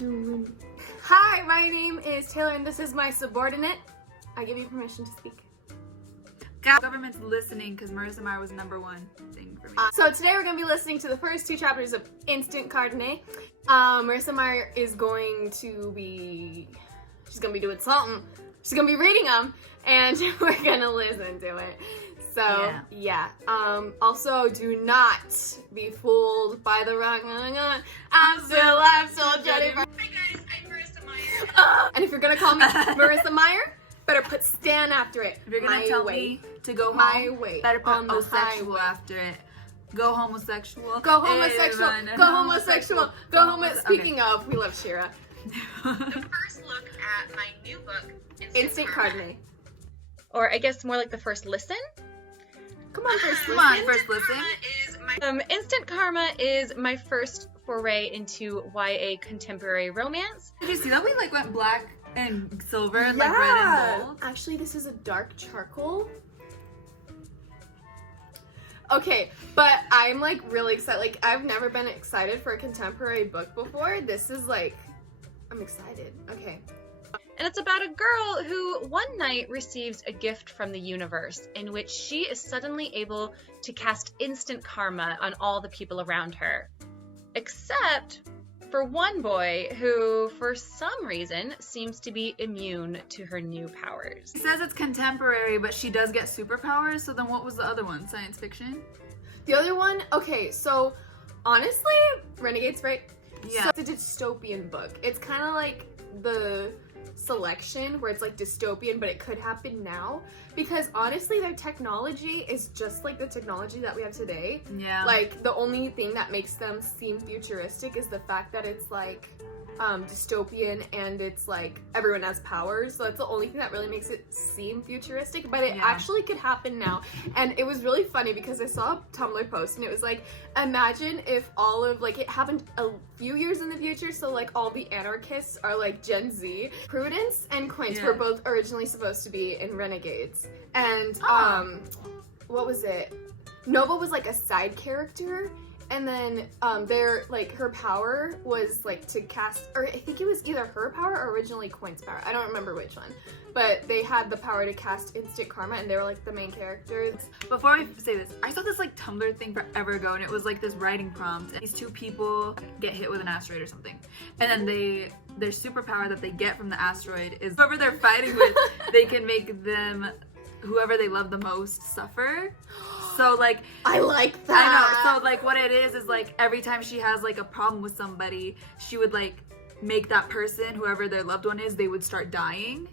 doing? Hi, my name is Taylor and this is my subordinate. I give you permission to speak. Government's listening because Marissa Meyer was #1 thing for me. So today we're going to be listening to the first 2 chapters of Instant Carne. Marissa Meyer is going to be, she's going to be doing something. She's going to be reading them and we're going to listen to it. So, yeah. Also, do not be fooled by the wrong. I'm so Jennifer. Hi guys, I'm Marissa Meyer. And if you're going to call me Marissa Meyer, better put Stan after it. If you're gonna tell me to go my home, way. better put On the homosexual highway. after it. Go homosexual. Go homosexual. Everyone. Go homosexual. Go homosexual. Speaking of, we love Shira. The first look at my new book, Instant Carne. Or I guess more like the first listen. Come on, first Come listen. on, first listen. Is my Instant Karma is my first foray into YA contemporary romance. Did you see that we like went black and silver and like red and gold? Actually, this is a dark charcoal. Okay, but I'm like really excited. Like, I've never been excited for a contemporary book before. This is like, I'm excited. Okay. And it's about a girl who one night receives a gift from the universe in which she is suddenly able to cast instant karma on all the people around her. Except for one boy who, for some reason, seems to be immune to her new powers. She says it's contemporary, but she does get superpowers. So then, what was the other one? Science fiction? The other one, okay, so honestly, Renegades, right? Yeah. So it's a dystopian book. It's kind of like the Selection, where it's like dystopian, but it could happen now. Because honestly, their technology is just like the technology that we have today. Yeah. Like, the only thing that makes them seem futuristic is the fact that it's like dystopian and it's like everyone has powers, so that's the only thing that really makes it seem futuristic, but it actually could happen now. And it was really funny because I saw a Tumblr post and it was like, imagine if all of, like, it happened a few years in the future, so like all the anarchists are like Gen Z. Prudence and Quint were both originally supposed to be in Renegades, and what was it, Nova was like a side character. And then her power was like to cast, or I think it was either her power or originally Quint's power. I don't remember which one. But they had the power to cast instant karma and they were like the main characters. Before I say this, I saw this like Tumblr thing forever ago and it was like this writing prompt. And these 2 people get hit with an asteroid or something. And then their superpower that they get from the asteroid is whoever they're fighting with, they can make them, whoever they love the most, suffer. So like, I like that. I know. So like what it is like every time she has like a problem with somebody, she would like make that person, whoever their loved one is, they would start dying.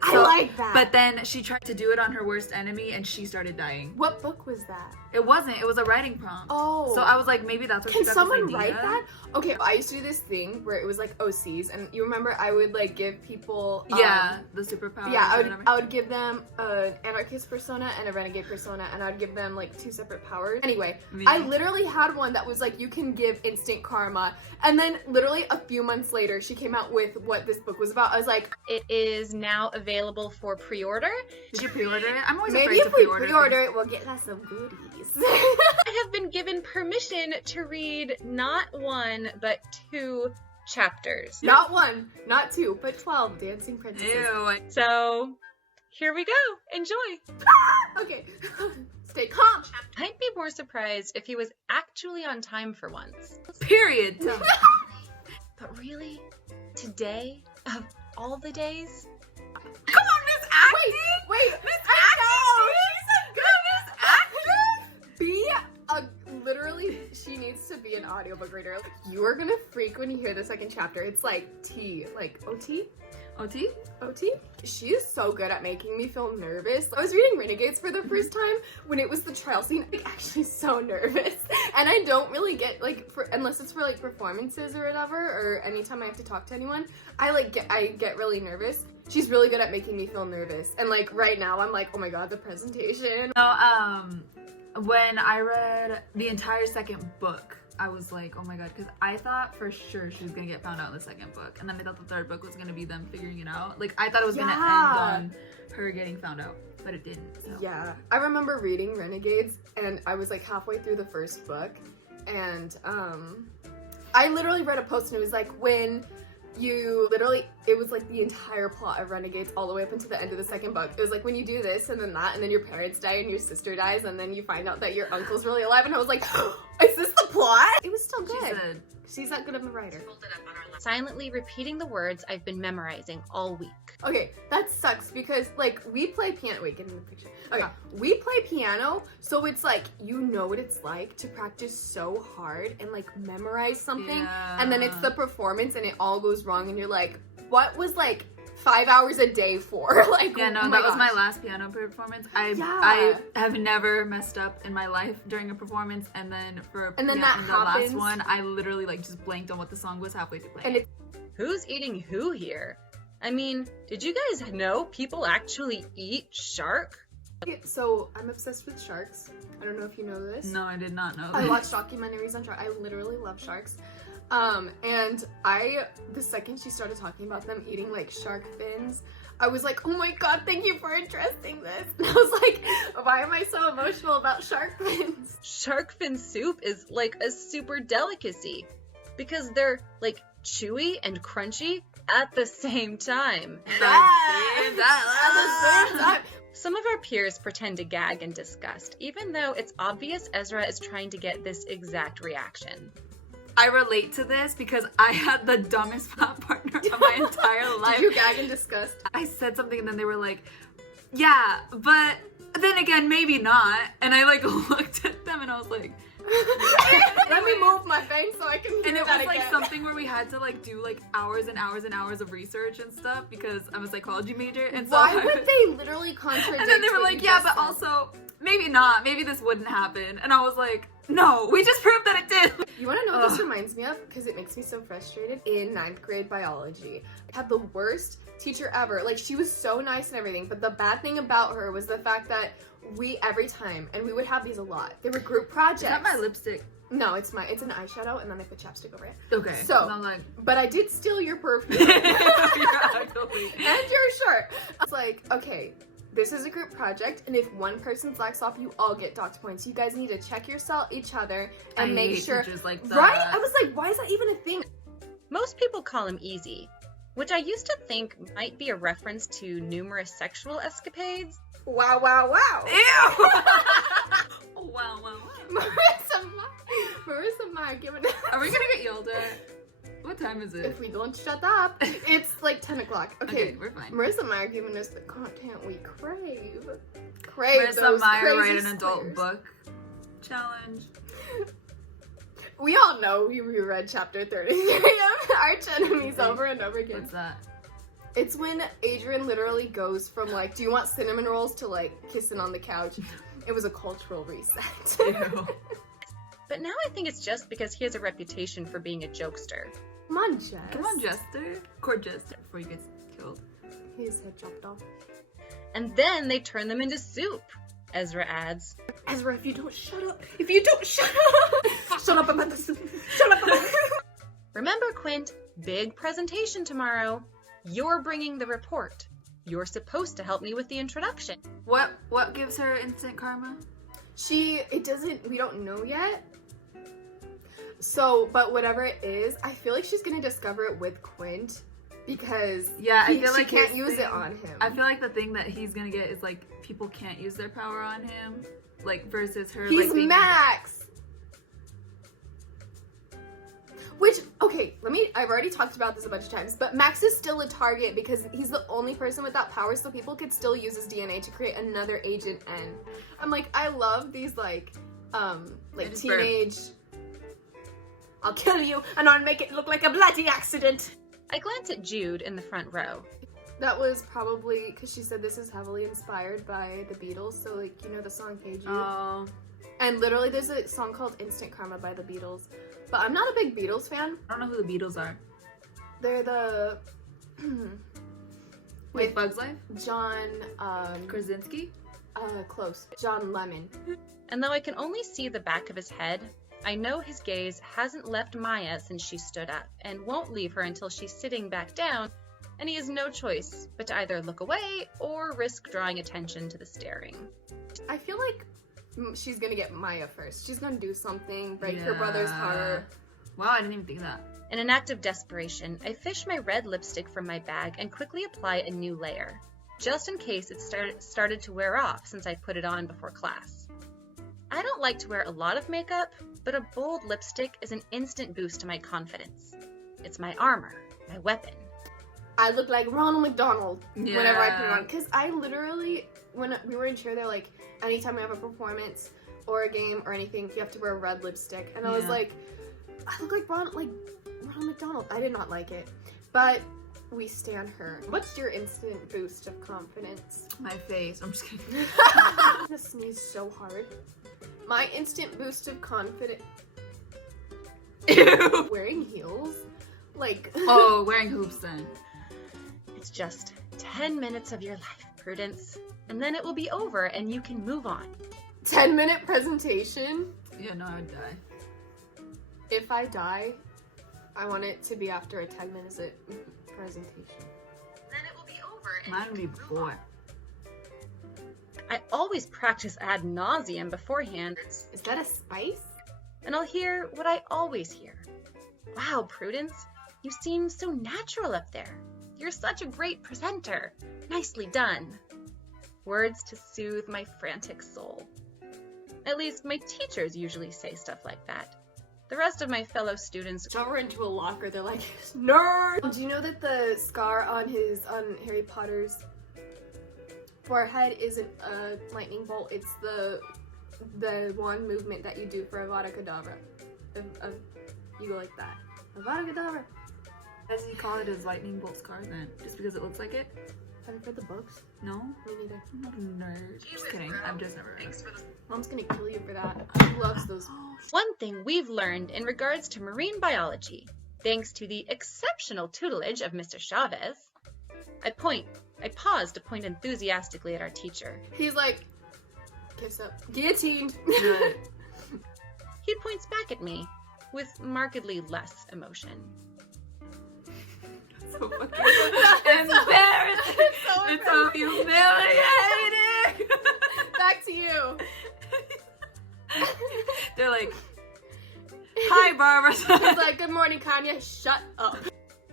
I like that. But then she tried to do it on her worst enemy and she started dying. What book was that? It wasn't. It was a writing prompt. Oh. So I was like, maybe that's what Can she got someone this idea. write that? Okay, I used to do this thing where it was like OCs, and you remember I would like give people the superpower. Yeah, I would give them an anarchist persona and a renegade persona, and I would give them like 2 separate powers. Anyway, I literally had one that was like, you can give instant karma, and then literally a few months later, she came out with what this book was about. I was like, It is now available for pre-order. Did you pre-order it? I'm always maybe afraid if to we pre-order. pre-order it, we'll get us some goodies. I have been given permission to read not 1, but 2 chapters. Not 1, not 2, but 12 dancing princesses. Ew. So, here we go. Enjoy. Okay, stay calm. I'd be more surprised if he was actually on time for once. Period. But really? Today? Of all the days? Come on, Miss Acting. Wait, Miss I Acting. She's a good Miss Acting. Literally, she needs to be an audiobook reader. You are gonna freak when you hear the 2nd chapter. It's like T, like OT? OT? OT? She is so good at making me feel nervous. I was reading Renegades for the first time when it was the trial scene. I'm actually so nervous. And I don't really get, like, unless it's for like performances or whatever, or anytime I have to talk to anyone, I get really nervous. She's really good at making me feel nervous. And like right now, I'm like, oh my god, the presentation. So, when I read the entire 2nd book, I was like, oh my god, because I thought for sure she was gonna get found out in the 2nd book, and then I thought the 3rd book was gonna be them figuring it out. Like, I thought it was gonna end on her getting found out, but it didn't. So. Yeah, I remember reading Renegades, and I was like halfway through the 1st book, and I literally read a post, and it was like, when you literally, it was like the entire plot of Renegades all the way up until the end of the second book. It was like when you do this and then that, and then your parents die and your sister dies, and then you find out that your uncle's really alive, and I was like, is this the plot? It was still good. She's that good of a writer. Hold it up on our lap. Silently repeating the words I've been memorizing all week. Okay, that sucks because, like, we play piano. Wait, get in the picture. Okay, Yeah. we play piano, so it's like, you know what it's like to practice so hard and, like, memorize something, and then it's the performance and it all goes wrong, and you're like, what was, like, 5 hours a day for? Like, Yeah, no, oh that was my gosh. last piano performance. Yeah. I have never messed up in my life during a performance, and then that the happens. last one, I literally like just blanked on what the song was halfway through playing. And it's Who's eating who here? I mean, did you guys know people actually eat shark? so I'm obsessed with sharks. I don't know if you know this. No, I did not know I that. watch documentaries on sharks. I literally love sharks. And the second she started talking about them eating like shark fins, I was like, oh my god, thank you for addressing this. And I was like, why am I so emotional about shark fins? Shark fin soup is like a super delicacy because they're like chewy and crunchy at the same time. At the same time. Some of our peers pretend to gag in disgust, even though it's obvious Ezra is trying to get this exact reaction. I relate to this because I had the dumbest flat partner of my entire life. Did you gag in disgust? I said something and then they were like, yeah, but then again, maybe not. And I like looked at them and I was like, Let me move my face so I can hear and it that was like again. something where we had to like do like hours and hours and hours of research and stuff because I'm a psychology major, and so Why I would was- they literally contradict? and then they were what like, you yeah, just but said? also maybe not, maybe this wouldn't happen, and I was like, no, we just proved that it did. You want to know what this Ugh. reminds me of? Because it makes me so frustrated. In 9th grade biology, I had the worst teacher ever. Like, she was so nice and everything, but the bad thing about her was the fact that every time, and we would have these a lot, they were group projects. Is that my lipstick? No, it's an eyeshadow, and then I put chapstick over it. Okay. So- and I'm like, But I did steal your perfume. you're ugly. And your shirt. It's like, okay, this is a group project, and if one person slacks off, you all get docked points. You guys need to check each other and I make hate sure. teachers like that. Right? I was like, why is that even a thing? Most people call him Easy, which I used to think might be a reference to numerous sexual escapades. Wow, wow, wow. Ew! wow, wow, wow. Marissa Meyer giving Are we gonna get yelled at? What time is it? If we don't shut up, it's like 10 o'clock. Okay, we're fine. Marissa Meyer giving us the content we crave. Crave Marissa those Meyer crazy write an adult squares. book challenge. We all know we reread chapter 33 of Arch Enemies over and over again. What's that? It's when Adrian literally goes from like, do you want cinnamon rolls to like kissing on the couch. It was a cultural reset. Ew. But now I think it's just because he has a reputation for being a jokester. Come on, Jess. Come on, Jester. Court Jester before he gets killed. His head chopped off. And then they turn them into soup, Ezra adds. Ezra, if you don't shut up. If you don't shut up. Shut up about the soup. Shut up about the Remember, Quint, big presentation tomorrow. You're bringing the report. You're supposed to help me with the introduction. What gives her instant karma? we don't know yet. So, but whatever it is, I feel like she's gonna discover it with Quint because Yeah, I feel she like can't his use thing- it on him. I feel like the thing that he's gonna get is like people can't use their power on him, like versus her. He's like being Max. Which, okay, I've already talked about this a bunch of times, but Max is still a target because he's the only person without power, so people could still use his DNA to create another Agent N. I'm like, I love these, like just teenage, I'll kill you, and I'll make it look like a bloody accident. I glance at Jude in the front row. That was probably, because she said this is heavily inspired by the Beatles, so, like, you know the song Hey Jude? Oh, And literally there's a song called Instant Karma by the Beatles. But I'm not a big Beatles fan. I don't know who the Beatles are. They're the... Wait, Bug's Life? John, Krasinski? close. John Lemon. And though I can only see the back of his head, I know his gaze hasn't left Maya since she stood up, and won't leave her until she's sitting back down, and he has no choice but to either look away or risk drawing attention to the staring. I feel like she's gonna get Maya first. She's gonna do something, break her brother's Yeah. heart, Wow, I didn't even think of that. In an act of desperation, I fish my red lipstick from my bag and quickly apply a new layer, just in case it started to wear off since I put it on before class. I don't like to wear a lot of makeup, but a bold lipstick is an instant boost to my confidence. It's my armor, my weapon. I look like Ronald McDonald whenever I put it Yeah. on. Because I literally, when we were in cheer, they're like, anytime we have a performance or a game or anything, you have to wear red lipstick. And I was Yeah. like, I look like Ronald McDonald. I did not like it. But we stan her. What's your instant boost of confidence? My face. I'm just kidding. I'm gonna sneeze so hard. My instant boost of confidence. Ew. Wearing heels? Like. Oh, wearing hoops then. It's just 10 minutes of your life, Prudence, and then it will be over and you can move on. 10-minute presentation? Yeah, no, I would die. If I die, I want it to be after a 10-minute presentation. Then it will be over and Mine would be before. I always practice ad nauseum beforehand, Is that a spice? and I'll hear what I always hear. Wow, Prudence, you seem so natural up there. You're such a great presenter. Nicely done. Words to soothe my frantic soul. At least my teachers usually say stuff like that. The rest of my fellow students Shove her into a locker, they're like, nerd! Do you know that the scar on Harry Potter's forehead isn't a lightning bolt, it's the one movement that you do for Avada Kedavra. You go like that. Avada Kedavra. Why does he call it his lightning bolt scar then? Just because it looks like it? Have you read the books? No? Me neither. I'm not a nerd. Just kidding. I've just never read thanks it. for the Mom's gonna kill you for that. She loves those. One thing we've learned in regards to marine biology, thanks to the exceptional tutelage of Mr. Chavez. I pause to point enthusiastically at our teacher. He's like, kiss up. Guillotined. Good. He points back at me with markedly less emotion. So fucking embarrassing. It's so humiliating. Back to you. They're like, hi, Barbara. He's like, good morning, Kanye. Shut up.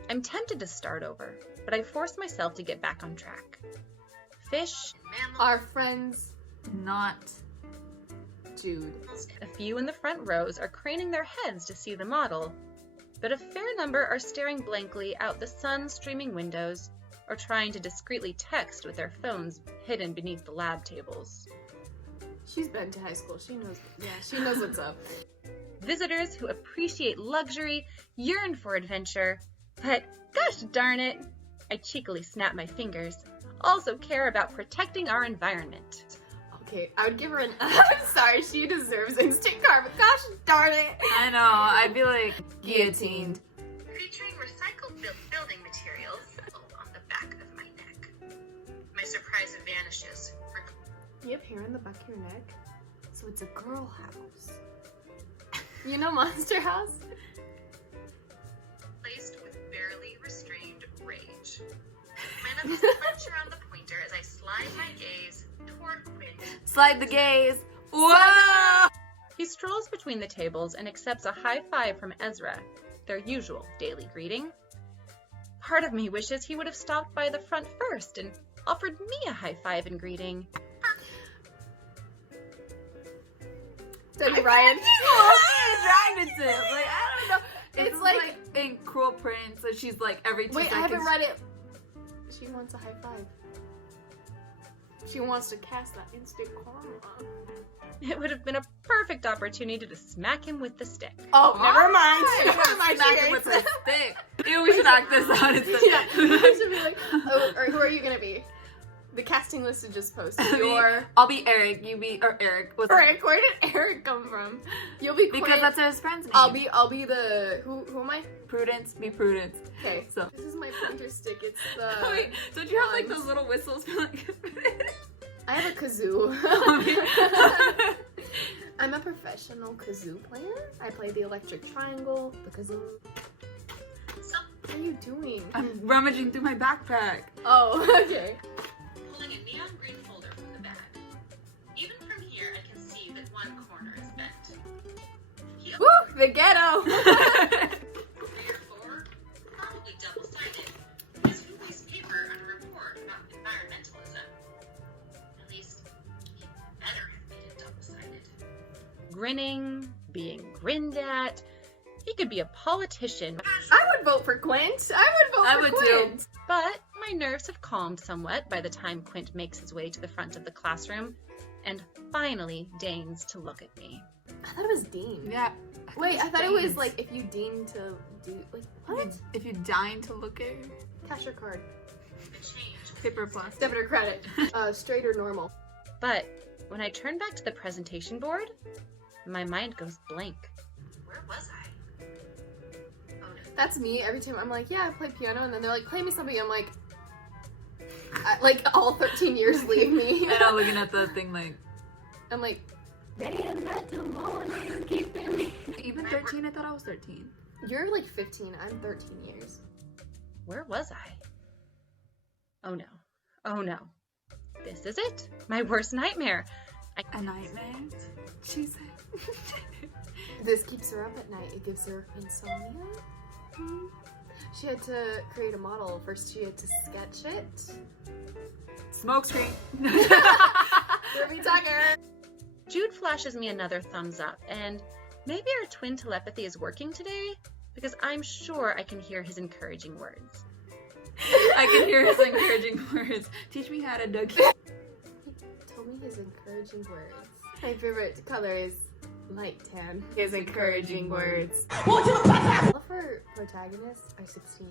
I'm tempted to start over, but I force myself to get back on track. Fish, mammals. Our friends, Not. Jude. a few in the front rows are craning their heads to see the model, but a fair number are staring blankly out the sun-streaming windows or trying to discreetly text with their phones hidden beneath the lab tables. She's been to high school. She knows. Yeah, she knows what's up. Visitors who appreciate luxury yearn for adventure, but gosh darn it, I cheekily snap my fingers, also care about protecting our environment. Okay, I would give her an. I'm sorry, she deserves instant karma. Gosh darn it. I know. I'd be like, guillotined. Featuring recycled building materials on the back of my neck. My surprise vanishes. You have hair on the back of your neck, so it's a girl house. You know Monster House? Replaced with barely restrained rage. My knuckles clench around the pointer as I slide my gaze toward Quinn. Slide the gaze. Whoa! He strolls between the tables and accepts a high five from Ezra, their usual daily greeting. Part of me wishes he would have stopped by the front first and offered me a high five and greeting. Debbie Ryan. Dragons. Like, I don't know. It's It's like- like in Cruel Prince, and she's like every 2 Wait, I seconds. haven't read it. She wants a high five. She wants to cast that instant karma. It would have been a perfect opportunity to smack him with the stick. Oh, never mind. What? Never mind. Smack she him with hates her it. stick. Ew, we should act this out. It's Yeah, I should be like, oh, or who are you gonna be? The casting list is just posted. You're I'll be Eric. You be or Eric. What's Eric. Where did Eric come from? You'll be Quinn. Because that's his friend's name. I'll be the who am I? Prudence. Be Prudence. Okay, So. this is my pointer stick. It's the. Wait, don't you have like ones. those little whistles? I have a kazoo. Oh, I'm a professional kazoo player. I play the electric triangle, the kazoo. So, What are you doing? I'm rummaging through my backpack. Oh, okay. pulling a neon green folder from the bag. Even from here, I can see that one corner is bent. He Woo, the ghetto. grinning, being grinned at. He could be a politician, I would vote for Quint. I would too. but my nerves have calmed somewhat by the time Quint makes his way to the front of the classroom and finally deigns to look at me. I thought it was Dean. Yeah. Wait, I thought it was like if you deign to do like what? If you deign to look at you. Cash or card? The change. Paper plastic. Debit or credit? Straight or normal? But when I turn back to the presentation board, my mind goes blank. Where was I? Oh no. That's me every time. I'm like, yeah, I play piano, and then they're like, play me something. I'm like, like all 13 years leave me. And I'm looking at the thing like. I'm like, Even 13? I thought I was 13. you're like 15. I'm 13 years. Where was I? Oh no. Oh no. This is it. My worst nightmare. A nightmare? She said. This keeps her up at night. It gives her insomnia. She had to create a model. First, she had to sketch it. Smoke screen. Ruby Tucker. Jude flashes me another thumbs up, and maybe our twin telepathy is working today, because I'm sure I can hear his encouraging words. I can hear his encouraging words. Teach me how to duck. He told me his encouraging words. My favorite color is light tan. His encouraging words. All of her protagonists are 16.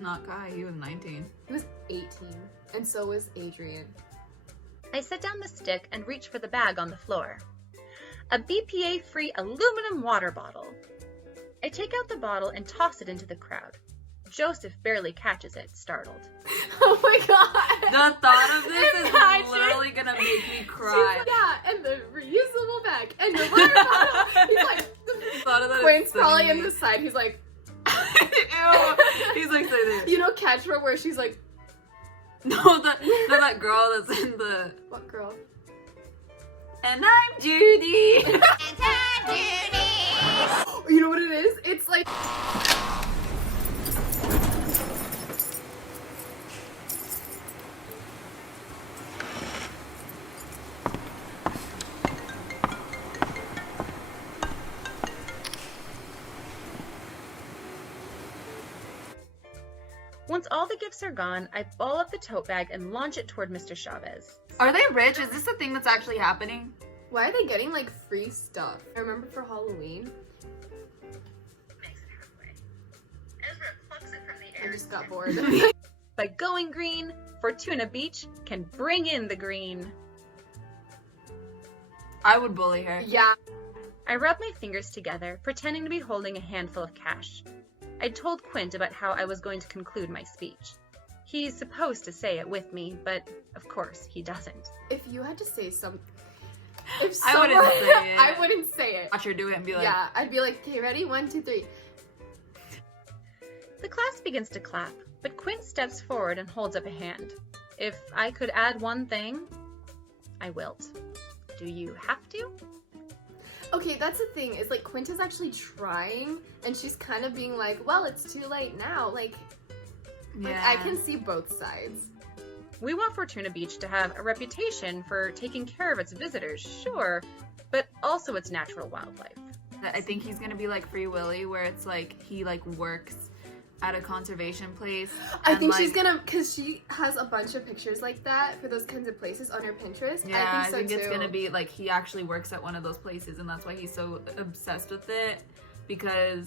Not Kai, he was 19. He was 18, and so was Adrian. I set down the stick and reach for the bag on the floor. A BPA-free aluminum water bottle. I take out the bottle and toss it into the crowd. Joseph barely catches it, startled. Oh my god! The thought of this Imagine. is literally gonna make me She's cry. like, yeah, and the reusable bag, and the water bottle. He's like, The thought of that is Quinn's probably stunning in me. the side. He's like, Ew. He's like sitting there. you know, Catchment where she's like, No, that girl that's in the. what girl? And I'm Judy. You know what it is? It's like. Once all the gifts are gone, I ball up the tote bag and launch it toward Mr. Chavez. Are they rich? Is this a thing that's actually happening? Why are they getting like free stuff? I remember for Halloween, Makes it halfway. Ezra plucks it from the I air. just got bored. By going green, Fortuna Beach can bring in the green. I would bully her. Yeah. I rub my fingers together, pretending to be holding a handful of cash. I told Quint about how I was going to conclude my speech. He's supposed to say it with me, but of course he doesn't. If you had to say something, if I wouldn't someone- say it. I wouldn't say it. Watch her do it and be like, Yeah, I'd be like, okay, ready? 1, 2, 3. The class begins to clap, but Quint steps forward and holds up a hand. If I could add one thing, I wilt. Do you have to? Okay, that's the thing, is like Quint is actually trying, and she's kind of being like, well, it's too late now. Like I can see both sides. We want Fortuna Beach to have a reputation for taking care of its visitors, sure, but also its natural wildlife. I think he's gonna be like Free Willy, where it's like he like works at a conservation place. I and, think like, she's gonna, because she has a bunch of pictures like that for those kinds of places on her Pinterest. Yeah, I think so it's too. gonna be like he actually works at one of those places, and that's why he's so obsessed with it, because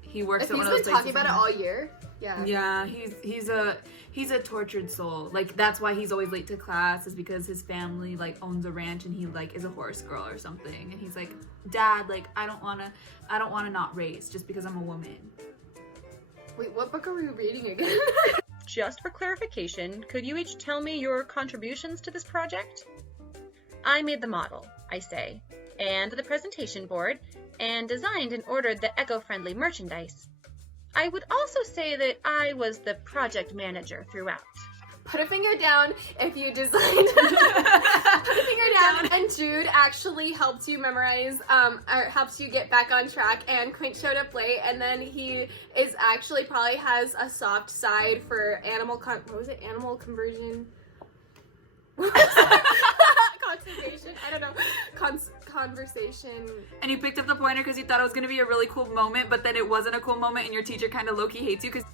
he works If at he's one of those been places. talking about it all year, yeah. Yeah, he's a tortured soul. Like that's why he's always late to class, is because his family like owns a ranch and he like is a horse girl or something. And he's like, Dad, like I don't wanna not race just because I'm a woman. Wait, what book are we reading again? Just for clarification, could you each tell me your contributions to this project? I made the model, I say, and the presentation board, and designed and ordered the eco-friendly merchandise. I would also say that I was the project manager throughout. Put a finger down if you designed. Put a finger down. And Jude actually helped you memorize, or helps you get back on track. And Quint showed up late, and then he is actually probably has a soft side for animal Animal conversion. Conservation. I don't know. conversation. And you picked up the pointer because you thought it was gonna be a really cool moment, but then it wasn't a cool moment, and your teacher kind of low-key hates you because.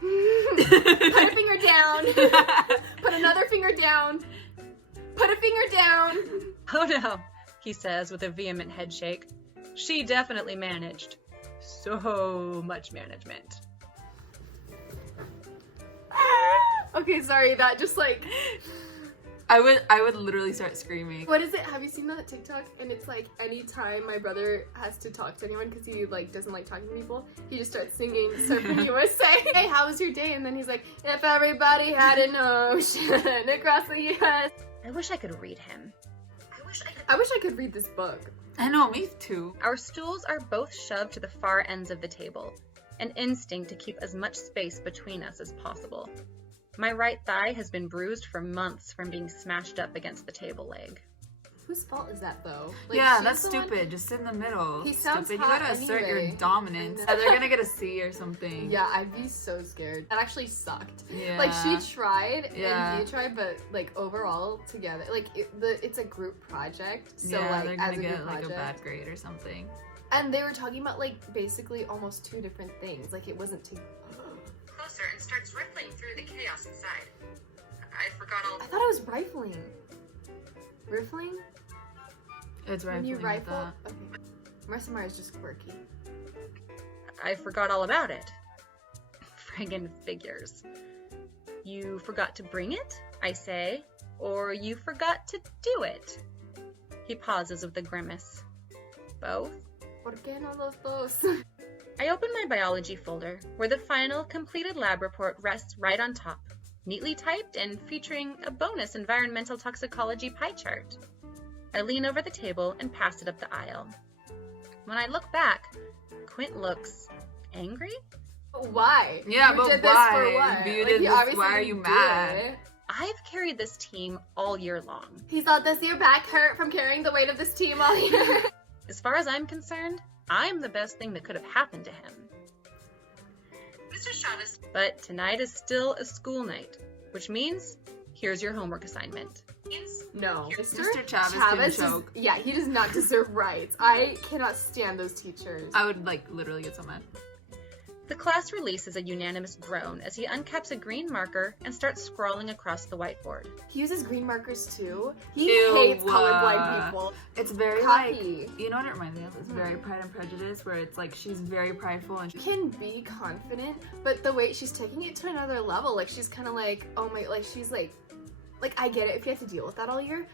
Put a finger down. Put another finger down. Put a finger down. Oh no, he says with a vehement head shake. She definitely managed. So much management. Okay, sorry, that just like... I would literally start screaming. What is it? Have you seen that TikTok? And it's like anytime my brother has to talk to anyone because he like doesn't like talking to people, he just starts singing Surfing USA. Hey, how was your day? And then he's like, if everybody had an ocean across the US. I wish I could read him. I wish I could read this book. I know, me too. Our stools are both shoved to the far ends of the table, an instinct to keep as much space between us as possible. My right thigh has been bruised for months from being smashed up against the table leg. Whose fault is that though? Like, Yeah, she's that's the one- stupid. Just sit in the middle. He sounds stupid. hot You gotta assert anyway. your dominance. I know. They're gonna get a C or something. Yeah, I'd be so scared. That actually sucked. Yeah. Like she tried Yeah. and he tried, but like overall together, like it's a group project. So yeah, like they're as gonna a get group like project, a bad grade or something. and they were talking about like basically almost two different things. Like it wasn't too. Closer and starts rippling through the chaos inside. I forgot all. I thought it was rifling. Rifling? It's right. When you rifle? Okay. Marissa Meyer is just quirky. I forgot all about it. Friggin' figures. You forgot to bring it, I say, or you forgot to do it. He pauses with a grimace. Both? ¿Por qué no los dos? I open my biology folder, where the final, completed lab report rests right on top, neatly typed and featuring a bonus environmental toxicology pie chart. I lean over the table and pass it up the aisle. When I look back, Quint looks angry? Why? Yeah, you but did why? This for what? You Like, did he this, obviously why are you did mad? it. I've carried this team all year long. He thought, does your back hurt from carrying the weight of this team all year? As far as I'm concerned, I'm the best thing that could have happened to him. Mr. Chavez, But tonight is still a school night, which means here's your homework assignment. No. Mr. Chavez can choke. Yeah, he does not deserve rights. I cannot stand those teachers. I would like literally get so mad. The class releases a unanimous groan as he uncaps a green marker and starts scrawling across the whiteboard. He uses green markers too. He Ew, hates colorblind people. It's very Cocky. like, you know what it reminds me of? It's very Pride and Prejudice, where it's like she's very prideful and Can be confident, but the way she's taking it to another level, like she's kind of like, oh my, like she's like I get it if you have to deal with that all year.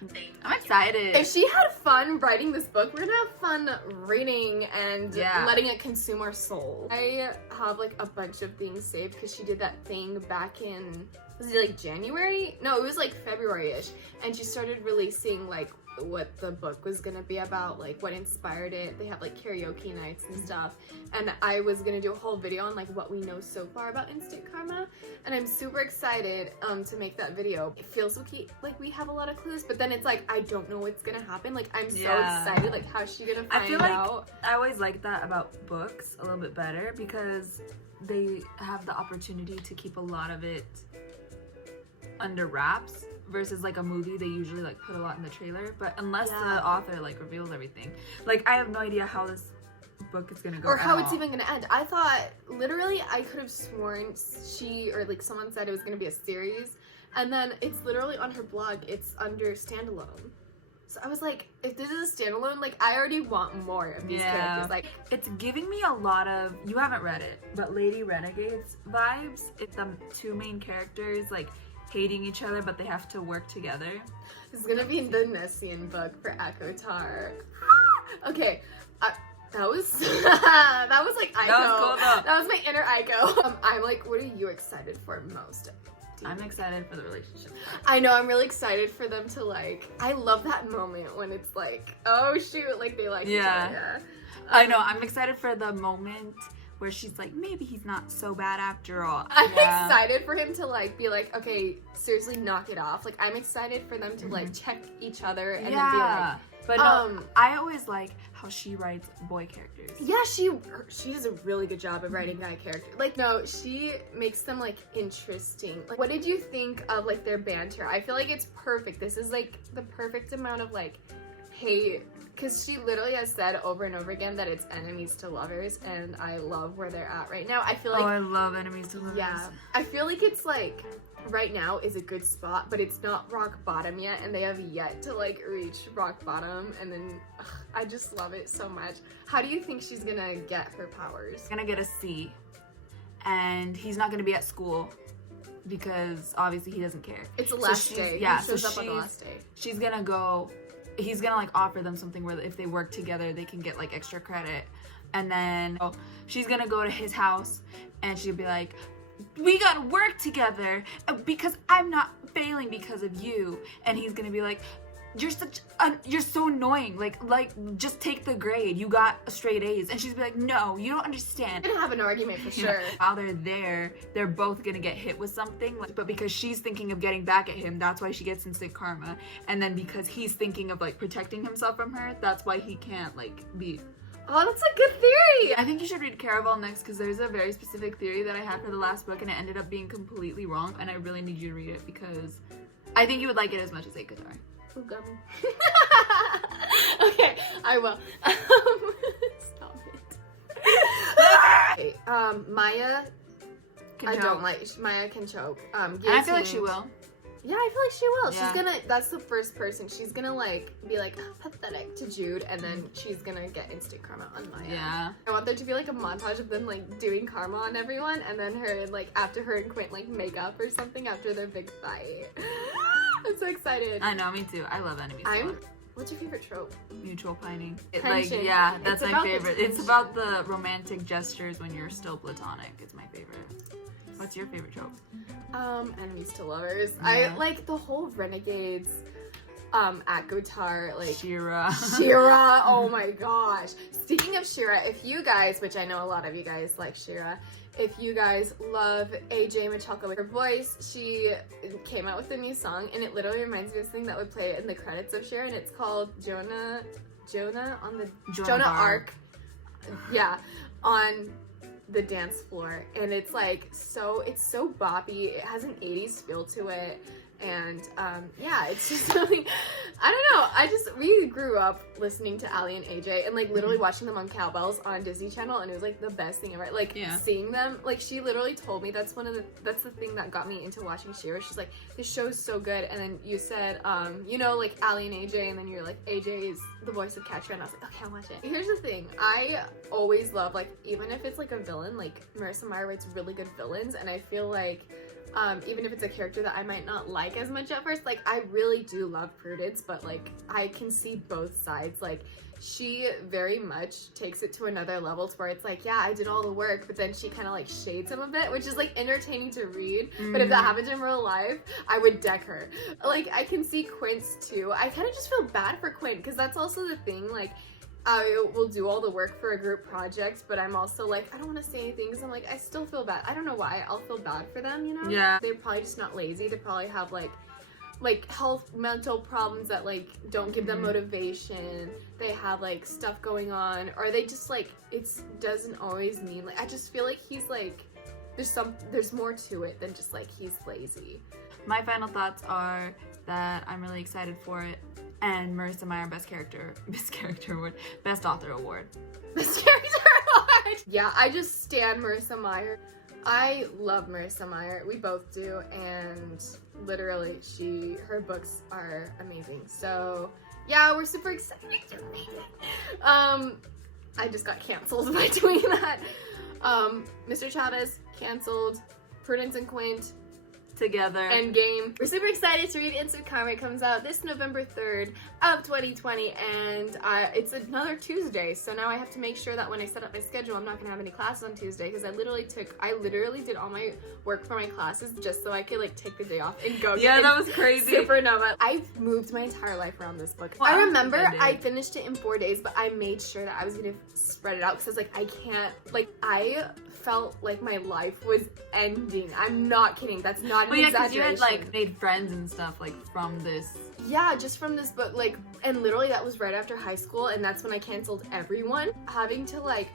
I'm excited. If she had fun writing this book, we're gonna have fun reading and Yeah. letting it consume our soul. I have like a bunch of things saved because she did that thing back in, was it like January? No, it was like February-ish. And she started releasing like what the book was gonna be about, like what inspired it. They have like karaoke nights and stuff. And I was gonna do a whole video on like what we know so far about instant karma. And I'm super excited to make that video. It feels like we have a lot of clues, but then it's like I don't know what's gonna happen. Like I'm so excited. Like how's she gonna find I feel like out? I always like that about books a little bit better because they have the opportunity to keep a lot of it under wraps versus like a movie. They usually like put a lot in the trailer, but unless the author like reveals everything, like I have no idea how this book is gonna go Or how at it's all. even gonna end. I thought, literally, I could have sworn she, or like someone said it was gonna be a series, and then it's literally on her blog, it's under standalone. So I was like, if this is a standalone, like I already want more of these characters. Like, It's giving me a lot of, you haven't read it, but Lady Renegades vibes. It's the two main characters like hating each other, but they have to work together. this is gonna be in the Nessian book for Akotar. Okay, that was that was like Aiko. That was cool though. That was my inner Aiko. I'm like, what are you excited for most? I'm excited for the relationship. I know, I'm really excited for them to like, I love that moment when it's like, oh shoot, like they like each other. I know, I'm excited for the moment where she's like, maybe he's not so bad after all. I'm excited for him to like be like, okay, seriously, knock it off. Like I'm excited for them to like check each other and then be like, but no, I always like how she writes boy characters. yeah, she does a really good job of writing guy characters. Like, no, she makes them like interesting. Like, what did you think of like their banter? I feel like it's perfect. This is like the perfect amount of like hate, because she literally has said over and over again that it's enemies to lovers, and I love where they're at right now. I feel like, I love enemies to lovers. yeah, I feel like it's like right now is a good spot, but it's not rock bottom yet, and they have yet to like reach rock bottom. And then I just love it so much. How do you think she's gonna get her powers? He's gonna get a C, and he's not gonna be at school because obviously he doesn't care. It's the last day. Yeah, He shows up on the last day. She's gonna go. He's gonna like offer them something where if they work together, they can get like extra credit. And then she's gonna go to his house, and she'll be like, "We gotta work together because I'm not failing because of you." And he's gonna be like, you're so annoying. Like just take the grade. You got straight A's. And she's be like, "No, you don't understand." They're gonna have an argument for sure. While they're there, they're both gonna get hit with something. But because she's thinking of getting back at him, that's why she gets instant karma. And then because he's thinking of like protecting himself from her, that's why he can't like be. Oh, that's a good theory. I think you should read Caraval next, because there's a very specific theory that I had for the last book, and it ended up being completely wrong. And I really need you to read it because I think you would like it as much as Akatar. Ooh, gummy. Okay, I will. Stop it. Okay, Maya. I don't like. Maya can choke. And I feel like she guillotined. will. Yeah, I feel like she will. Yeah. She's gonna. That's the first person. She's gonna like be like pathetic to Jude, and then she's gonna get instant karma on Maya. Yeah. I want there to be like a montage of them like doing karma on everyone, and then her like after her and Quint like make up or something after their big fight. I'm so excited. I know, me too. I love enemies. What's your favorite trope? Mutual pining. Tension. Yeah, that's It's my about the favorite. It's tension. about the romantic gestures when you're still platonic. It's my favorite. What's your favorite trope? Enemies to lovers. Yeah. I like the whole renegades. At Gotar, like Shira. Shira. Oh my gosh. Speaking of Shira, if you guys, which I know a lot of you guys like Shira, if you guys love AJ Michalka with her voice, she came out with a new song, and it literally reminds me of something that would play in the credits of Shira, and it's called Jonah on the Jonah Arc. Yeah, on the dance floor, and it's like it's so boppy. It has an 80s feel to it. And yeah, it's just really, I don't know. We grew up listening to Ali and AJ and like literally watching them on Cowbells on Disney Channel, and it was like the best thing ever. Like seeing them, like she literally told me that's the thing that got me into watching Shira. She's like, this show's so good. And then you said, you know, like Ali and AJ, and then you're like, AJ is the voice of Catcher, and I was like, okay, I'll watch it. Here's the thing, I always love, like, even if it's like a villain, like Marissa Meyer writes really good villains, and I feel like even if it's a character that I might not like as much at first, like I really do love Prudence, but like I can see both sides. Like she very much takes it to another level to where it's like, yeah, I did all the work, but then she kind of like shades him a bit, which is like entertaining to read. But if that happened in real life, I would deck her. Like I can see Quint's too. I kind of just feel bad for Quint, because that's also the thing, like I will do all the work for a group project, but I'm also like, I don't want to say anything because I'm like, I still feel bad. I don't know why. I'll feel bad for them, you know? Yeah. They're probably just not lazy. They probably have like health, mental problems that like don't give them motivation. They have like stuff going on, or they just like, it doesn't always mean like, I just feel like he's like, there's more to it than just like he's lazy. My final thoughts are that I'm really excited for it. And Marissa Meyer, Best Author Award. Best Character Award! Yeah, I just stan Marissa Meyer. I love Marissa Meyer. We both do, and literally, her books are amazing. So, yeah, we're super excited. It's amazing. I just got canceled by doing that. Mr. Chavez, canceled. Prudence and Quint, together. Endgame. We're super excited to read Instant Karma. It comes out this November 3rd of 2020, and it's another Tuesday, so now I have to make sure that when I set up my schedule, I'm not gonna have any classes on Tuesday, because I literally did all my work for my classes just so I could like take the day off and go get that was crazy. Supernova. I've moved my entire life around this book. Wow. I remember I finished it in 4 days, but I made sure that I was gonna spread it out, because I was like, I can't, like, I felt like my life was ending. I'm not kidding. That's not an exaggeration. Because you had like made friends and stuff like from this. Yeah, just from this book, like, and literally that was right after high school, and that's when I canceled everyone. Having to like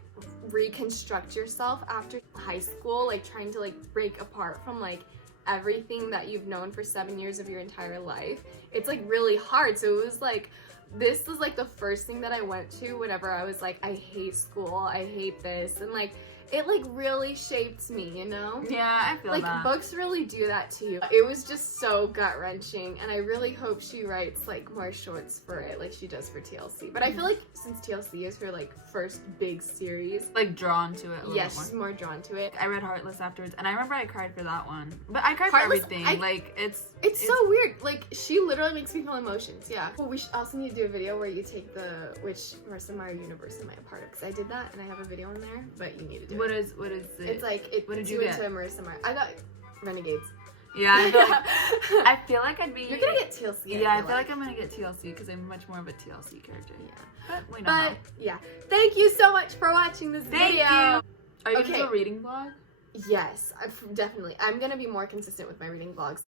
reconstruct yourself after high school, like trying to like break apart from like everything that you've known for 7 years of your entire life. It's like really hard. So it was like this was like the first thing that I went to whenever I was like, I hate school, I hate this, and like it like really shaped me, you know? Yeah, I feel like that. books really do that to you. It was just so gut-wrenching, and I really hope she writes like more shorts for it like she does for TLC. But I feel like since TLC is her like first big series, Like drawn to it a little yeah, bit more. she's more drawn to it. I read Heartless afterwards, and I remember I cried for that one. But I cried Heartless, for everything. Like, It's so weird. Like, she literally makes me feel emotions, yeah. Well, we also need to do a video where you take which Marissa Meyer universe am I a part of? Because I did that, and I have a video in there, but you need to do What it. is it? It's like, what did it's you get? into Marissa Meyer. I got Renegades. Yeah, I feel like I'd be... You're gonna get TLC. Yeah, I feel like I'm gonna get TLC because I'm much more of a TLC character. Yeah. But we know But, how. yeah. Thank you so much for watching this Thank video. you! Are you Okay. gonna do a reading vlog? Yes, definitely. I'm gonna be more consistent with my reading vlogs.